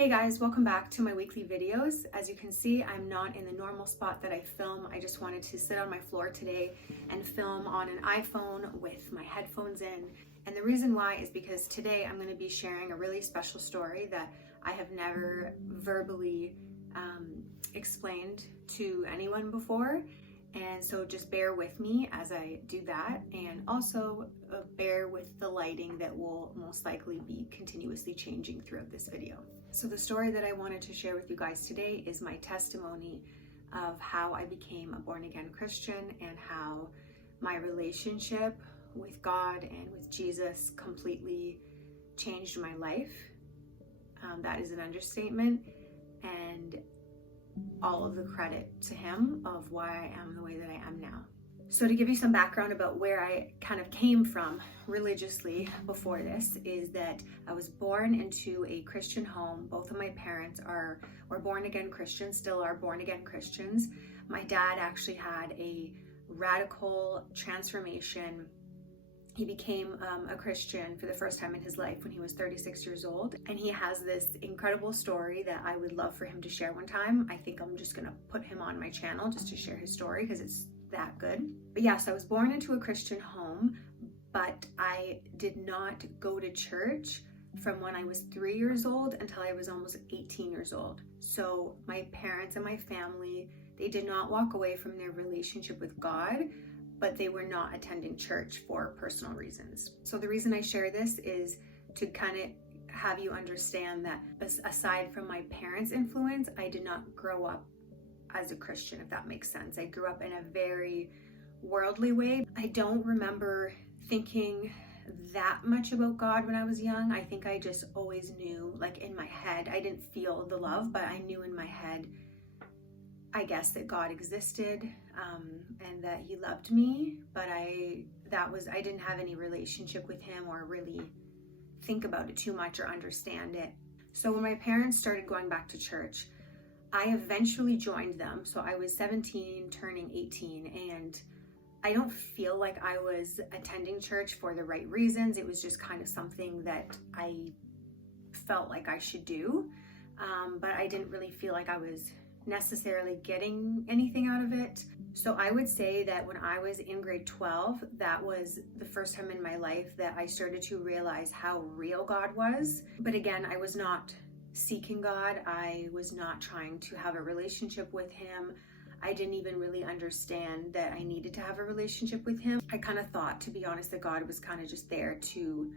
Hey guys, welcome back to my weekly videos. As you can see, I'm not in the normal spot that I film. I just wanted to sit on my floor today and film on an iPhone with my headphones in. And the reason why is because today I'm going to be sharing a really special story that I have never verbally explained to anyone before. And so just bear with me as I do that, and also bear with the lighting that will most likely be continuously changing throughout this video. So the story that I wanted to share with you guys today is my testimony of how I became a born-again Christian and how my relationship with God and with Jesus completely changed my life. That is an understatement, and all of the credit to him of why I am the way that I am now. So to give you some background about where I kind of came from religiously before this, is that I was born into a Christian home. Both of my parents were born again Christians, still are born again Christians. My dad actually had a radical transformation. He became a Christian for the first time in his life when he was 36 years old. And he has this incredible story that I would love for him to share one time. I think I'm just gonna put him on my channel just to share his story because it's that good. But yes, I was born into a Christian home, but I did not go to church from when I was 3 years old until I was almost 18 years old. So my parents and my family, they did not walk away from their relationship with God, but they were not attending church for personal reasons. So the reason I share this is to kind of have you understand that aside from my parents' influence, I did not grow up as a Christian, if that makes sense. I grew up in a very worldly way. I don't remember thinking that much about God when I was young. I think I just always knew, like in my head, I didn't feel the love, but I knew in my head, I guess, that God existed and that he loved me, but I didn't have any relationship with him or really think about it too much or understand it. So when my parents started going back to church, I eventually joined them. So I was 17 turning 18, and I don't feel like I was attending church for the right reasons. It was just kind of something that I felt like I should do, but I didn't really feel like I was necessarily getting anything out of it. So I would say that when I was in grade 12, that was the first time in my life that I started to realize how real God was. But again, I was not seeking God. I was not trying to have a relationship with him. I didn't even really understand that I needed to have a relationship with him. I kind of thought, to be honest, that God was kind of just there to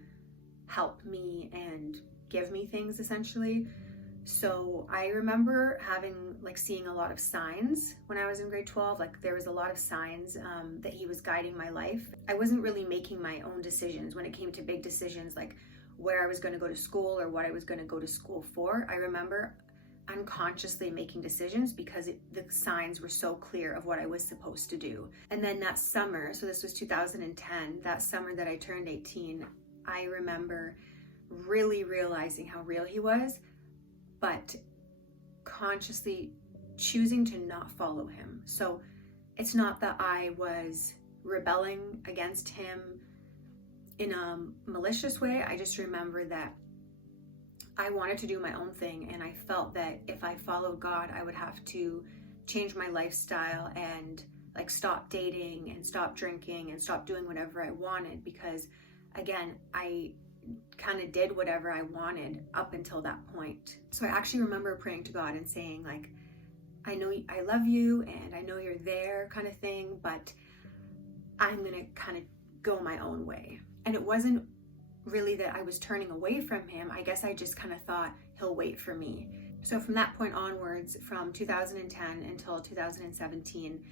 help me and give me things, essentially. So I remember seeing a lot of signs when I was in grade 12. Like there was a lot of signs that he was guiding my life. I wasn't really making my own decisions when it came to big decisions, like where I was going to go to school or what I was going to go to school for. I remember unconsciously making decisions because the signs were so clear of what I was supposed to do. And then that summer, so this was 2010, that summer that I turned 18, I remember really realizing how real he was, but consciously choosing to not follow him. So it's not that I was rebelling against him in a malicious way. I just remember that I wanted to do my own thing, and I felt that if I followed God, I would have to change my lifestyle and like stop dating and stop drinking and stop doing whatever I wanted, because again, I kind of did whatever I wanted up until that point. So I actually remember praying to God and saying, like, I know I love you and I know you're there, kind of thing, but I'm gonna kind of go my own way. And it wasn't really that I was turning away from him. I guess I just kind of thought he'll wait for me. So from that point onwards, from 2010 until 2017,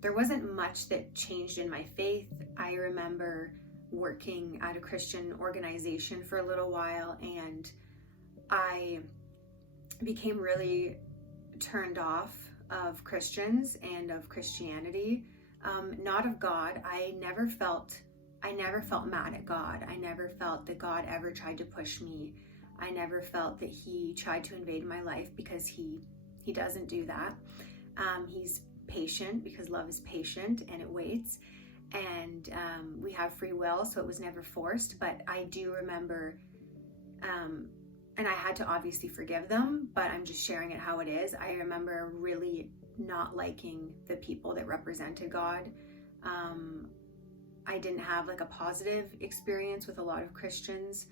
there wasn't much that changed in my faith. I remember working at a Christian organization for a little while, and I became really turned off of Christians and of Christianity, not of God. I never felt mad at God. I never felt that God ever tried to push me. I never felt that he tried to invade my life, because he doesn't do that. He's patient, because love is patient and it waits. And we have free will, so it was never forced. But I do remember And I had to obviously forgive them, but I'm just sharing it how it is. I remember really not liking the people that represented God. I didn't have like a positive experience with a lot of Christians,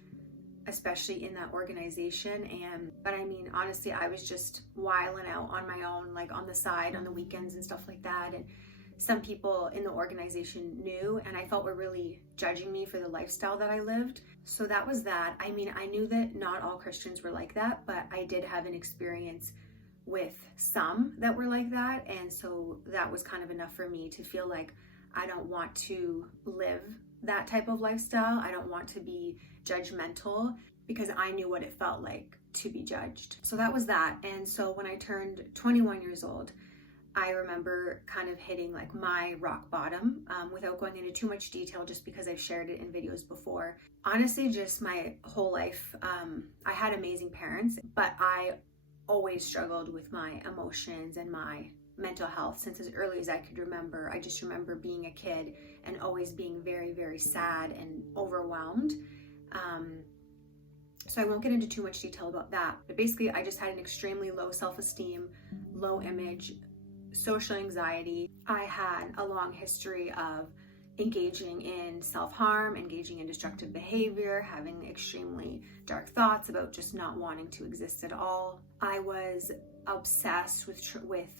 especially in that organization. But I mean, honestly, I was just wiling out on my own, like on the side on the weekends and stuff like that. And some people in the organization knew, and I felt were really judging me for the lifestyle that I lived. So that was that. I mean, I knew that not all Christians were like that, but I did have an experience with some that were like that. And so that was kind of enough for me to feel like I don't want to live that type of lifestyle. I don't want to be judgmental, because I knew what it felt like to be judged. So that was that. And so when I turned 21 years old, I remember kind of hitting like my rock bottom, without going into too much detail, just because I've shared it in videos before. Honestly, just my whole life, I had amazing parents, but I always struggled with my emotions and my mental health since as early as I could remember. I just remember being a kid and always being very, very sad and overwhelmed. So I won't get into too much detail about that, but basically I just had an extremely low self-esteem, low image, social anxiety. I had a long history of engaging in self-harm, engaging in destructive behavior, having extremely dark thoughts about just not wanting to exist at all. I was obsessed with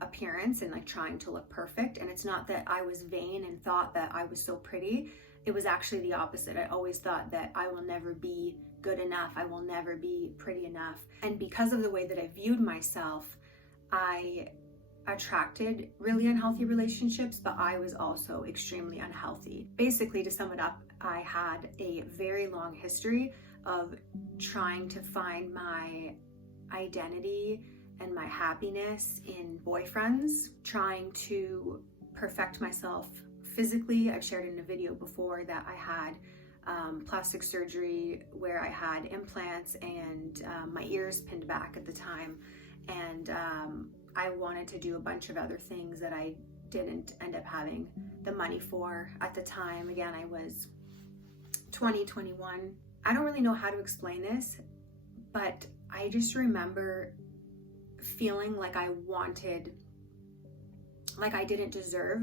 appearance and like trying to look perfect. And it's not that I was vain and thought that I was so pretty. It was actually the opposite. I always thought that I will never be good enough. I will never be pretty enough. And because of the way that I viewed myself, I attracted really unhealthy relationships, but I was also extremely unhealthy. Basically, to sum it up, I had a very long history of trying to find my identity and my happiness in boyfriends, trying to perfect myself physically. I've shared in a video before that I had plastic surgery where I had implants and my ears pinned back at the time. And I wanted to do a bunch of other things that I didn't end up having the money for at the time. Again, I was 20, 21. I don't really know how to explain this, but I just remember feeling like I didn't deserve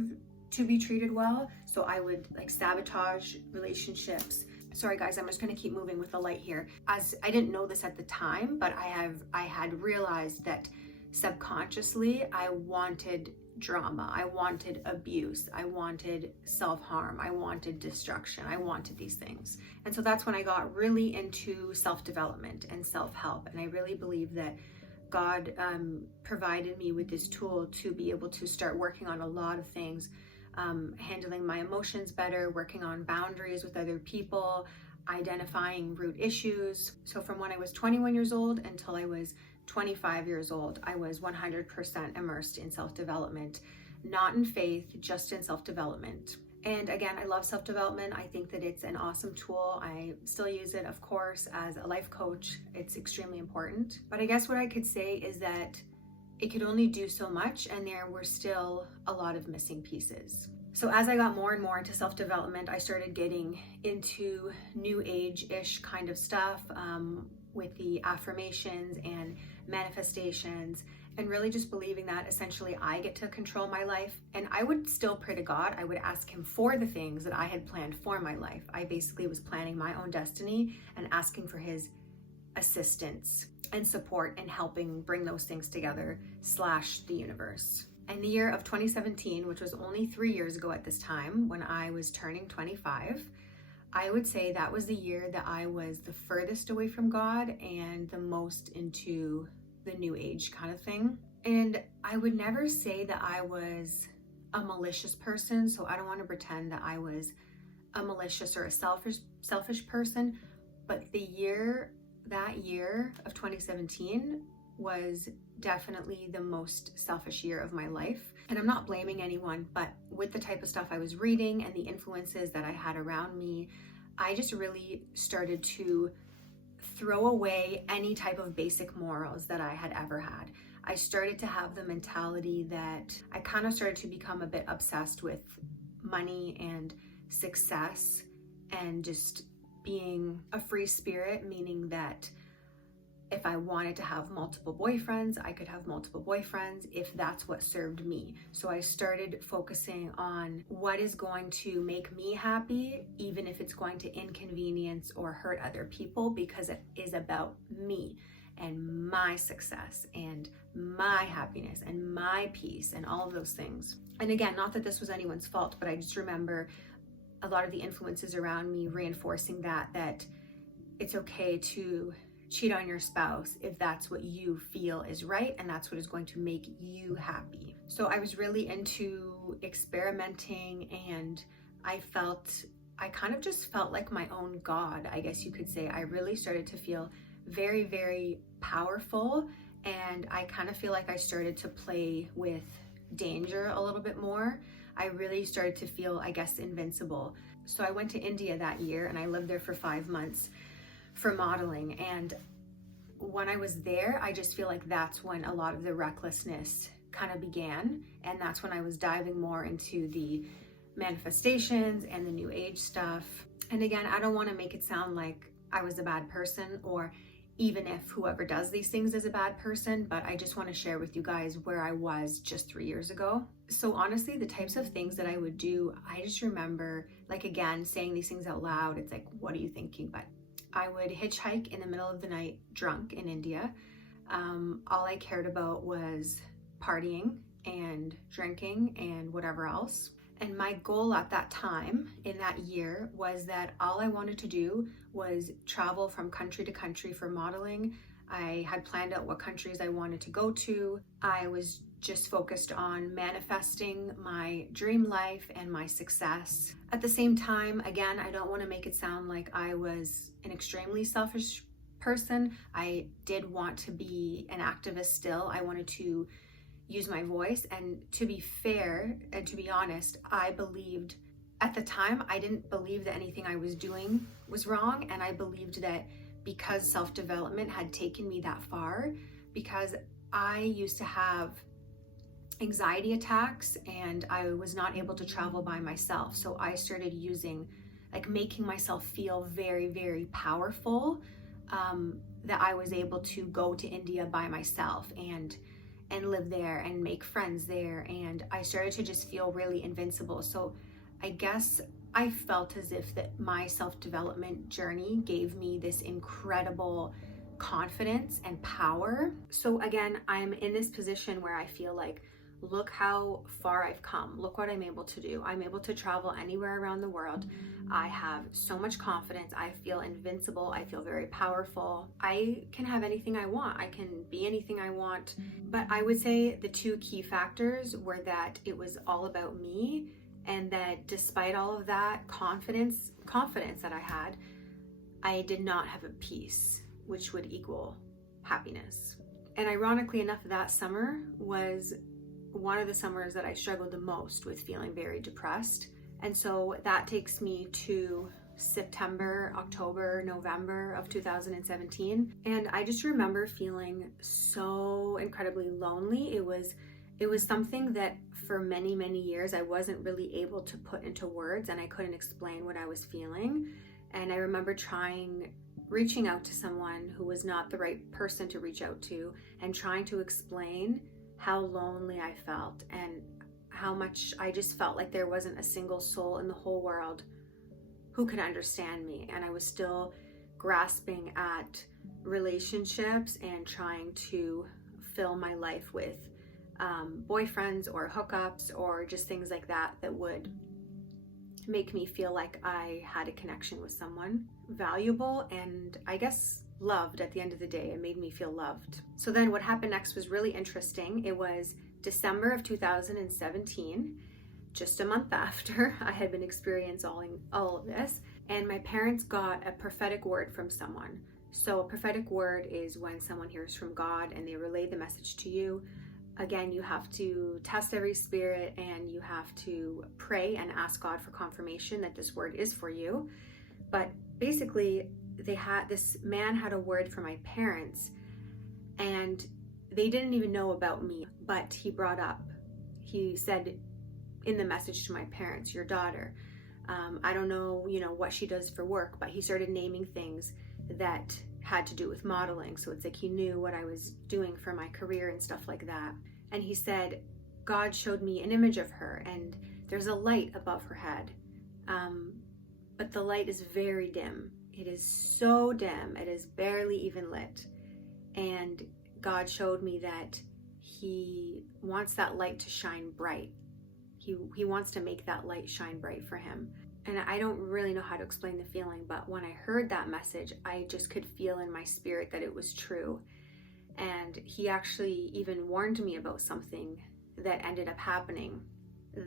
to be treated well. So I would like sabotage relationships. Sorry guys, I'm just gonna keep moving with the light here. As I didn't know this at the time, but I had realized that subconsciously I wanted drama, I wanted abuse, I wanted self-harm, I wanted destruction, I wanted these things. And so that's when I got really into self-development and self-help. And I really believe that God provided me with this tool to be able to start working on a lot of things, handling my emotions better, working on boundaries with other people, identifying root issues. So from when I was 21 years old until I was 25 years old, I was 100% immersed in self-development, not in faith, just in self-development. And again, I love self-development. I think that it's an awesome tool. I still use it, of course, as a life coach. It's extremely important. But I guess what I could say is that it could only do so much, and there were still a lot of missing pieces. So as I got more and more into self-development, I started getting into new age-ish kind of stuff, with the affirmations and manifestations, and really just believing that essentially I get to control my life. And I would still pray to God. I would ask him for the things that I had planned for my life. I basically was planning my own destiny and asking for his assistance and support in helping bring those things together / the universe. And the year of 2017, which was only 3 years ago at this time, when I was turning 25, I would say that was the year that I was the furthest away from God and the most into the new age kind of thing. And I would never say that I was a malicious person, so I don't want to pretend that I was a malicious or a selfish person, but that year of 2017 was definitely the most selfish year of my life. And I'm not blaming anyone, but with the type of stuff I was reading and the influences that I had around me, I just really started to throw away any type of basic morals that I had ever had. I started to have the mentality that I kind of started to become a bit obsessed with money and success and just being a free spirit, meaning that If I wanted to have multiple boyfriends, I could have multiple boyfriends if that's what served me. So I started focusing on what is going to make me happy, even if it's going to inconvenience or hurt other people, because it is about me and my success and my happiness and my peace and all of those things. And again, not that this was anyone's fault, but I just remember a lot of the influences around me reinforcing that it's okay to cheat on your spouse if that's what you feel is right and that's what is going to make you happy. So I was really into experimenting, and I kind of just felt like my own God, I guess you could say. I really started to feel very, very powerful, and I kind of feel like I started to play with danger a little bit more. I really started to feel, I guess, invincible. So I went to India that year and I lived there for 5 months for modeling. And when I was there, I just feel like that's when a lot of the recklessness kind of began. And that's when I was diving more into the manifestations and the new age stuff. And again, I don't want to make it sound like I was a bad person, or even if whoever does these things is a bad person, but I just want to share with you guys where I was just 3 years ago. So honestly, the types of things that I would do, I just remember, like, again, saying these things out loud. It's like, what are you thinking? But I would hitchhike in the middle of the night drunk in India. All I cared about was partying and drinking and whatever else. And my goal at that time in that year was that all I wanted to do was travel from country to country for modeling. I had planned out what countries I wanted to go to. I was just focused on manifesting my dream life and my success. At the same time, again, I don't want to make it sound like I was an extremely selfish person. I did want to be an activist still. I wanted to use my voice, and to be fair and to be honest, I believed at the time, I didn't believe that anything I was doing was wrong, and I believed that because self-development had taken me that far, because I used to have anxiety attacks and I was not able to travel by myself. So I started making myself feel very, very powerful, that I was able to go to India by myself and live there and make friends there. And I started to just feel really invincible. So I guess I felt as if that my self-development journey gave me this incredible confidence and power. So again, I'm in this position where I feel like, look how far I've come. Look what I'm able to do. I'm able to travel anywhere around the world. I have so much confidence. I feel invincible. I feel very powerful. I can have anything I want. I can be anything I want. But I would say the two key factors were that it was all about me, and that despite all of that confidence that I had, I did not have a peace, which would equal happiness. And ironically enough, that summer was one of the summers that I struggled the most with feeling very depressed. And so that takes me to September, October, November of 2017. And I just remember feeling so incredibly lonely. It was something that for many, many years I wasn't really able to put into words, and I couldn't explain what I was feeling. And I remember reaching out to someone who was not the right person to reach out to, and trying to explain how lonely I felt and how much I just felt like there wasn't a single soul in the whole world who could understand me. And I was still grasping at relationships and trying to fill my life with boyfriends or hookups or just things like that would make me feel like I had a connection with someone valuable and I guess loved. At the end of the day, it made me feel loved. So then what happened next was really interesting. It was December of 2017, just a month after I had been experiencing all of this, and my parents got a prophetic word from someone. So a prophetic word is when someone hears from God and they relay the message to you. Again, you have to test every spirit and you have to pray and ask God for confirmation that this word is for you. But basically, this man had a word for my parents, and they didn't even know about me, but he said in the message to my parents, your daughter, I don't know, what she does for work, but he started naming things that had to do with modeling. So it's like he knew what I was doing for my career and stuff like that. And he said, God showed me an image of her, and there's a light above her head. But the light is very dim. It is so dim, it is barely even lit. And God showed me that he wants that light to shine bright. He wants to make that light shine bright for him. And I don't really know how to explain the feeling, but when I heard that message, I just could feel in my spirit that it was true. And he actually even warned me about something that ended up happening.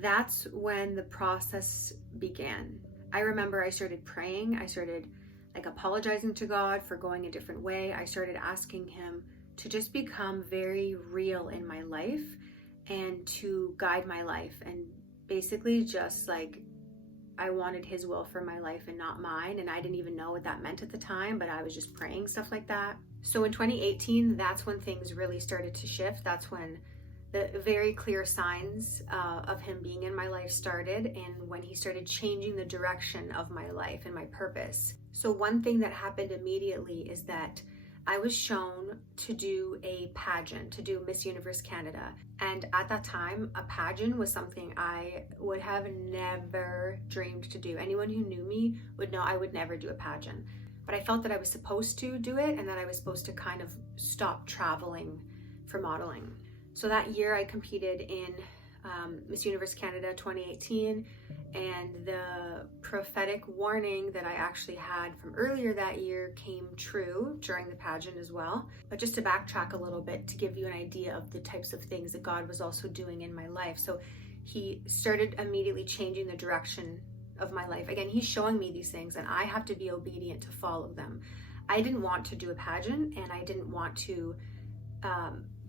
That's when the process began. I remember I started praying. I started apologizing to God for going a different way. I started asking him to just become very real in my life and to guide my life, and basically just I wanted his will for my life and not mine. And I didn't even know what that meant at the time, but I was just praying stuff like that. So in 2018, that's when things really started to shift. That's when the very clear signs of him being in my life started, and when he started changing the direction of my life and my purpose. So one thing that happened immediately is that I was shown to do a pageant, to do Miss Universe Canada. And at that time, a pageant was something I would have never dreamed to do. Anyone who knew me would know I would never do a pageant. But I felt that I was supposed to do it, and that I was supposed to kind of stop traveling for modeling. So that year I competed in Miss Universe Canada 2018, and the prophetic warning that I actually had from earlier that year came true during the pageant as well. But just to backtrack a little bit to give you an idea of the types of things that God was also doing in my life. So he started immediately changing the direction of my life. Again, he's showing me these things, and I have to be obedient to follow them. I didn't want to do a pageant, and I didn't want to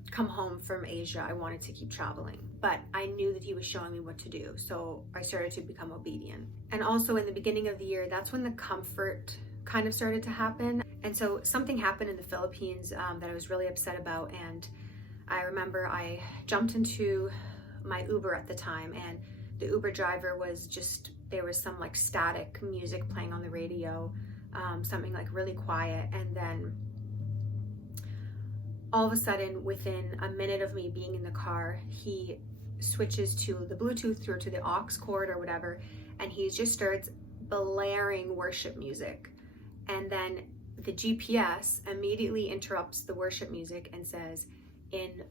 come home from Asia. I wanted to keep traveling, but I knew that he was showing me what to do. So I started to become obedient. And also in the beginning of the year, that's when the comfort kind of started to happen. And so something happened in the Philippines that I was really upset about. And I remember I jumped into my Uber at the time, and the Uber driver was just, there was some static music playing on the radio, something really quiet. And then all of a sudden, within a minute of me being in the car, he switches to the Bluetooth or to the aux cord or whatever, and he just starts blaring worship music. And then the GPS immediately interrupts the worship music and says, in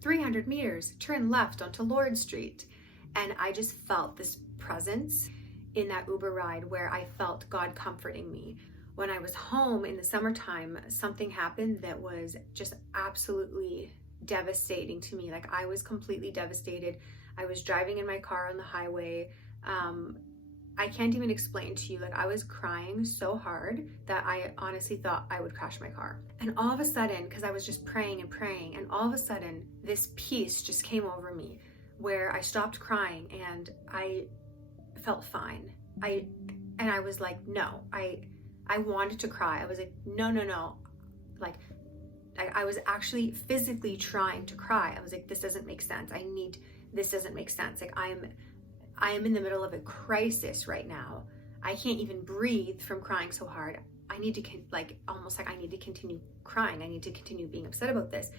300 meters, turn left onto Lord Street. And I just felt this presence in that Uber ride where I felt God comforting me. When I was home in the summertime, something happened that was just absolutely devastating to me. I was completely devastated. I was driving in my car on the highway. I can't even explain to you, I was crying so hard that I honestly thought I would crash my car. And all of a sudden, because I was just praying and praying, and all of a sudden, this peace just came over me where I stopped crying and I felt fine. I was like, no, I wanted to cry. I was like, no. I was actually physically trying to cry. I was like, this doesn't make sense. This doesn't make sense. I am in the middle of a crisis right now. I can't even breathe from crying so hard. I need to I need to continue crying. I need to continue being upset about this.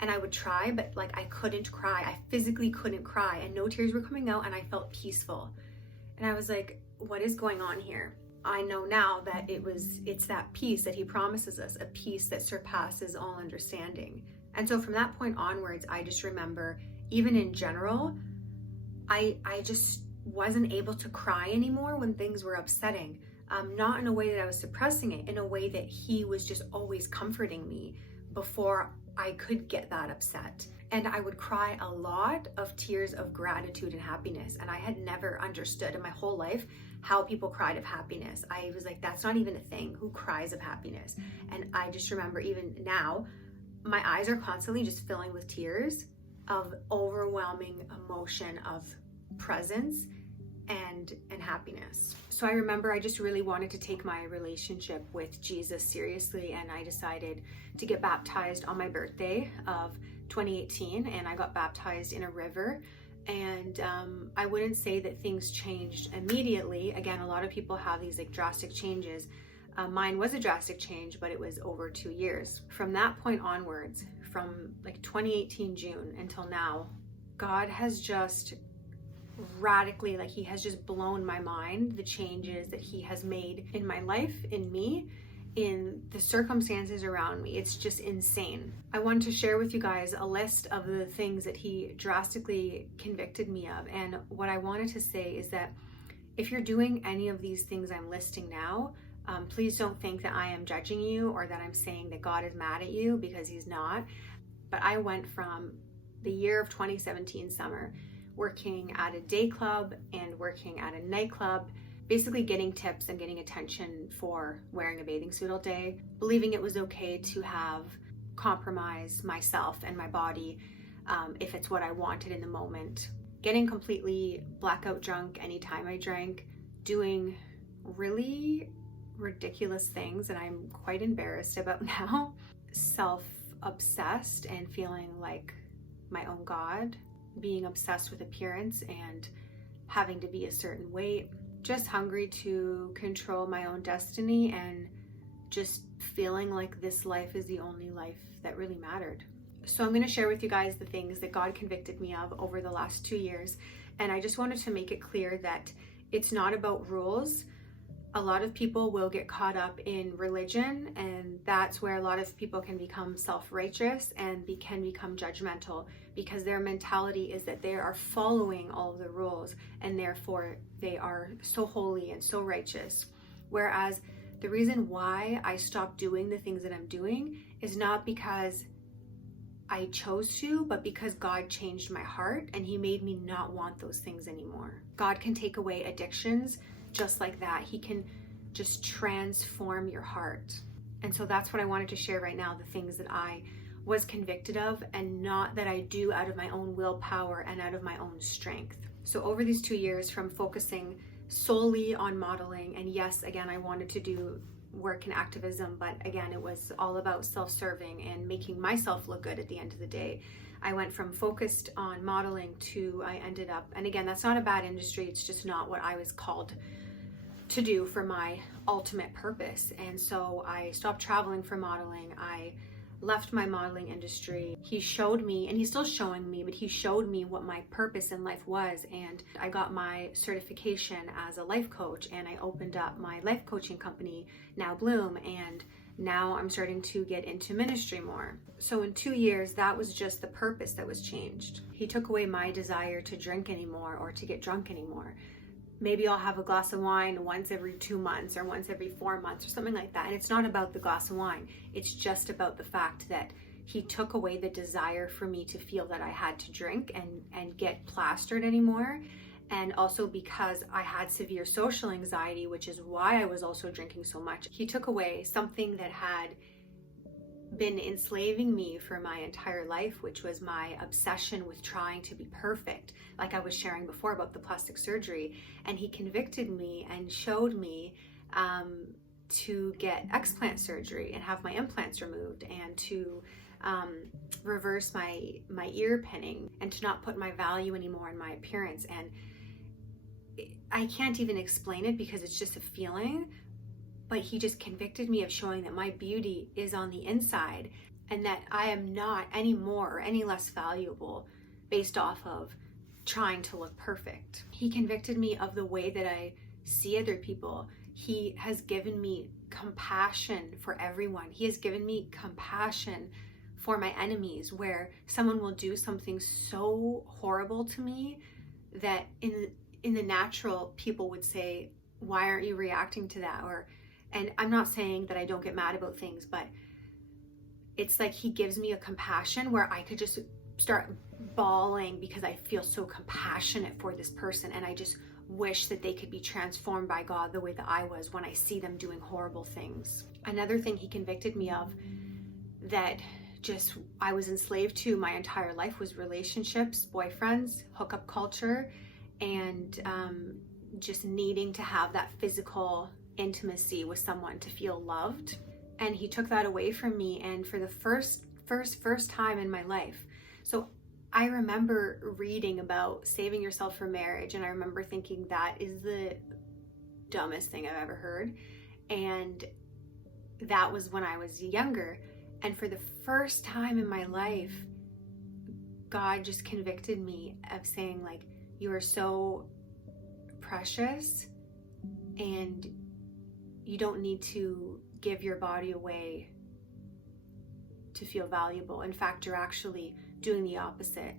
And I would try, but I couldn't cry. I physically couldn't cry, and no tears were coming out, and I felt peaceful. And I was like, what is going on here? I know now that it's that peace that he promises us, a peace that surpasses all understanding. And so from that point onwards, I just remember, even in general, I just wasn't able to cry anymore when things were upsetting. Not in a way that I was suppressing it, in a way that he was just always comforting me before I could get that upset. And I would cry a lot of tears of gratitude and happiness. And I had never understood in my whole life how people cried of happiness. I was like, that's not even a thing. Who cries of happiness? And I just remember, even now, my eyes are constantly just filling with tears of overwhelming emotion of presence and happiness. So I remember I just really wanted to take my relationship with Jesus seriously, and I decided to get baptized on my birthday of 2018, and I got baptized in a river. And I wouldn't say that things changed immediately. Again, a lot of people have these drastic changes. Mine was a drastic change, but it was over 2 years. From that point onwards, from like 2018 June until now, God has just radically, like, he has just blown my mind, the changes that he has made in my life, in me, in the circumstances around me. It's just insane. I wanted to share with you guys a list of the things that he drastically convicted me of. And what I wanted to say is that if you're doing any of these things I'm listing now, please don't think that I am judging you or that I'm saying that God is mad at you, because he's not. But I went from the year of 2017 summer working at a day club and working at a nightclub, basically getting tips and getting attention for wearing a bathing suit all day, believing it was okay to have compromise myself and my body if it's what I wanted in the moment, getting completely blackout drunk anytime I drank, doing really ridiculous things that I'm quite embarrassed about now, self-obsessed and feeling like my own God, being obsessed with appearance and having to be a certain weight, just hungry to control my own destiny and just feeling like this life is the only life that really mattered. So I'm going to share with you guys the things that God convicted me of over the last 2 years. And I just wanted to make it clear that it's not about rules. A lot of people will get caught up in religion, and that's where a lot of people can become self-righteous and can become judgmental, because their mentality is that they are following all of the rules and therefore they are so holy and so righteous. Whereas the reason why I stopped doing the things that I'm doing is not because I chose to, but because God changed my heart and he made me not want those things anymore. God can take away addictions just like that. He can just transform your heart. And so that's what I wanted to share right now, the things that I was convicted of, and not that I do out of my own willpower and out of my own strength. So over these 2 years, from focusing solely on modeling, and yes, again, I wanted to do work in activism, but again, it was all about self-serving and making myself look good at the end of the day. I went from focused on modeling to I ended up, and again, that's not a bad industry, it's just not what I was called to do for my ultimate purpose. And so I stopped traveling for modeling. I left my modeling industry. He showed me, and he's still showing me, but he showed me what my purpose in life was. And I got my certification as a life coach, and I opened up my life coaching company, Now Bloom, and now I'm starting to get into ministry more. So in 2 years, that was just the purpose that was changed. He took away my desire to drink anymore or to get drunk anymore. Maybe I'll have a glass of wine once every 2 months or once every 4 months or something like that. And it's not about the glass of wine. It's just about the fact that he took away the desire for me to feel that I had to drink and get plastered anymore. And also because I had severe social anxiety, which is why I was also drinking so much. He took away something that had been enslaving me for my entire life, which was my obsession with trying to be perfect, like I was sharing before about the plastic surgery. And he convicted me and showed me to get explant surgery and have my implants removed, and to reverse my ear pinning, and to not put my value anymore in my appearance. And I can't even explain it because it's just a feeling, but he just convicted me of showing that my beauty is on the inside, and that I am not any more or any less valuable based off of trying to look perfect. He convicted me of the way that I see other people. He has given me compassion for everyone. He has given me compassion for my enemies, where someone will do something so horrible to me that in the natural, people would say, why aren't you reacting to that? And I'm not saying that I don't get mad about things, but it's like he gives me a compassion where I could just start bawling because I feel so compassionate for this person, and I just wish that they could be transformed by God the way that I was when I see them doing horrible things. Another thing he convicted me of that just I was enslaved to my entire life was relationships, boyfriends, hookup culture, and just needing to have that physical intimacy with someone to feel loved. And he took that away from me, and for the first time in my life. So I remember reading about saving yourself for marriage, and I remember thinking that is the dumbest thing I've ever heard. And that was when I was younger. And for the first time in my life, God just convicted me of saying, like, you are so precious and you don't need to give your body away to feel valuable. In fact, you're actually doing the opposite.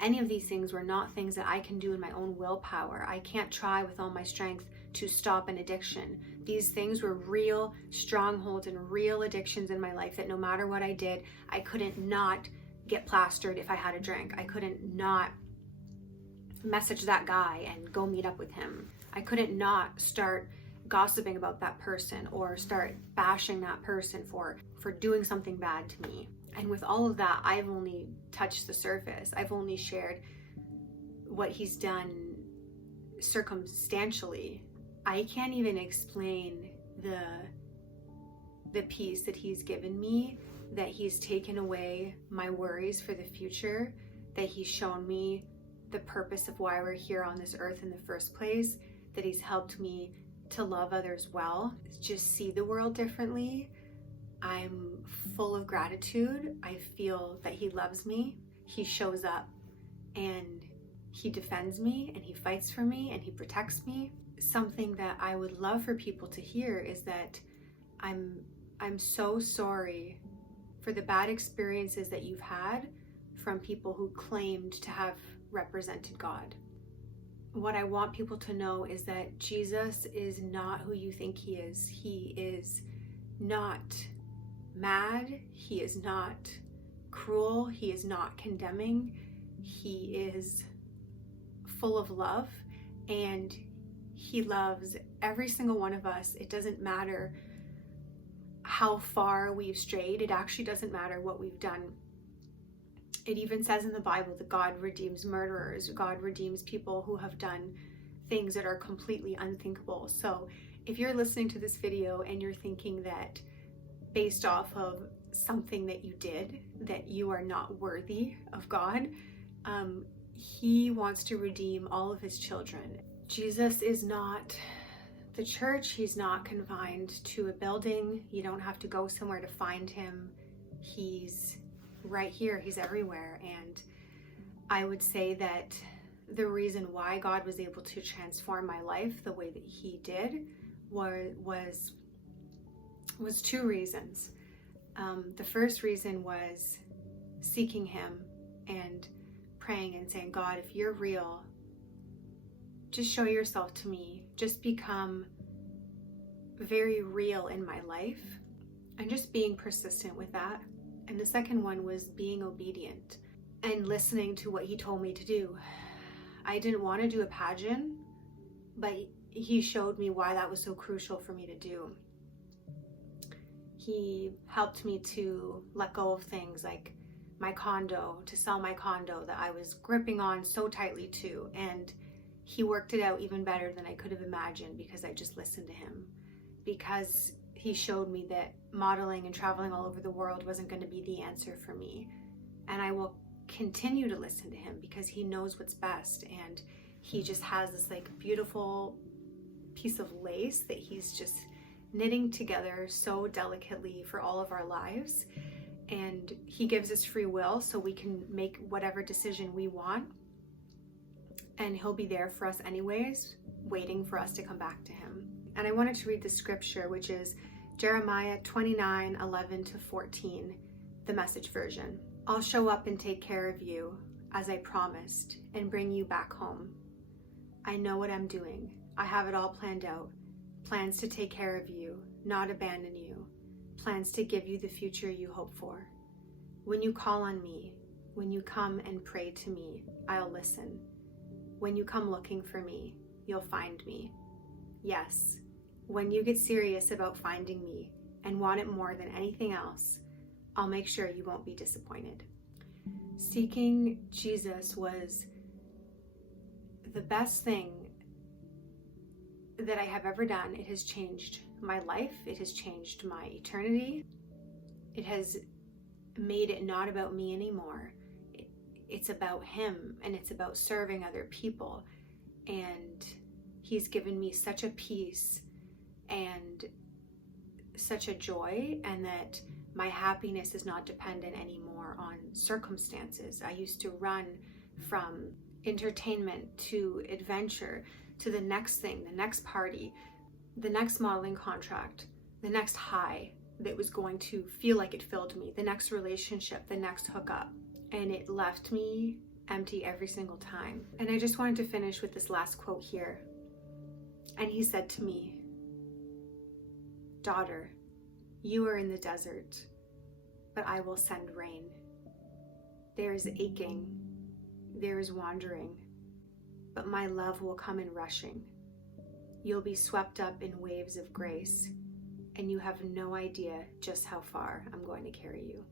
Any of these things were not things that I can do in my own willpower. I can't try with all my strength to stop an addiction. These things were real strongholds and real addictions in my life that no matter what I did, I couldn't not get plastered if I had a drink. I couldn't not message that guy and go meet up with him. I couldn't not start gossiping about that person or start bashing that person for doing something bad to me. And with all of that, I've only touched the surface. I've only shared what he's done circumstantially. I can't even explain the peace that he's given me, that he's taken away my worries for the future, that he's shown me the purpose of why we're here on this earth in the first place, that he's helped me to love others well, just see the world differently. I'm full of gratitude. I feel that he loves me. He shows up and he defends me and he fights for me and he protects me. Something that I would love for people to hear is that I'm so sorry for the bad experiences that you've had from people who claimed to have represented God. What I want people to know is that Jesus is not who you think he is. He is not mad. He is not cruel. He is not condemning. He is full of love, and he loves every single one of us. It doesn't matter how far we've strayed. It actually doesn't matter what we've done. It even says in the Bible that God redeems murderers. God redeems people who have done things that are completely unthinkable. So if you're listening to this video and you're thinking that based off of something that you did, that you are not worthy of God, he wants to redeem all of his children. Jesus is not the church. He's not confined to a building. You don't have to go somewhere to find him. He's right here. He's everywhere. And I would say that the reason why God was able to transform my life the way that he did was two reasons. The first reason was seeking him and praying and saying, God, if you're real, just show yourself to me. Just become very real in my life, and just being persistent with that. And the second one was being obedient and listening to what he told me to do. I didn't want to do a pageant, but he showed me why that was so crucial for me to do. He helped me to let go of things like my condo, to sell my condo that I was gripping on so tightly to. And he worked it out even better than I could have imagined, because I just listened to him. Because he showed me that modeling and traveling all over the world wasn't going to be the answer for me. And I will continue to listen to him because he knows what's best. And he just has this like beautiful piece of lace that he's just knitting together so delicately for all of our lives. And he gives us free will so we can make whatever decision we want. And he'll be there for us anyways, waiting for us to come back to him. And I wanted to read the scripture, which is Jeremiah 29:11-14, the Message version. I'll show up and take care of you as I promised and bring you back home. I know what I'm doing. I have it all planned out. Plans to take care of you, not abandon you. Plans to give you the future you hope for. When you call on me, when you come and pray to me, I'll listen. When you come looking for me, you'll find me. Yes, when you get serious about finding me and want it more than anything else, I'll make sure you won't be disappointed. Seeking Jesus was the best thing that I have ever done. It has changed my life. It has changed my eternity. It has made it not about me anymore. It's about him, and it's about serving other people. And he's given me such a peace and such a joy, and that my happiness is not dependent anymore on circumstances. I used to run from entertainment to adventure to the next thing, the next party, the next modeling contract, the next high that was going to feel like it filled me, the next relationship, the next hookup. And it left me empty every single time. And I just wanted to finish with this last quote here. And he said to me, "Daughter, you are in the desert, but I will send rain. There is aching, there is wandering, but my love will come in rushing. You'll be swept up in waves of grace, and you have no idea just how far I'm going to carry you."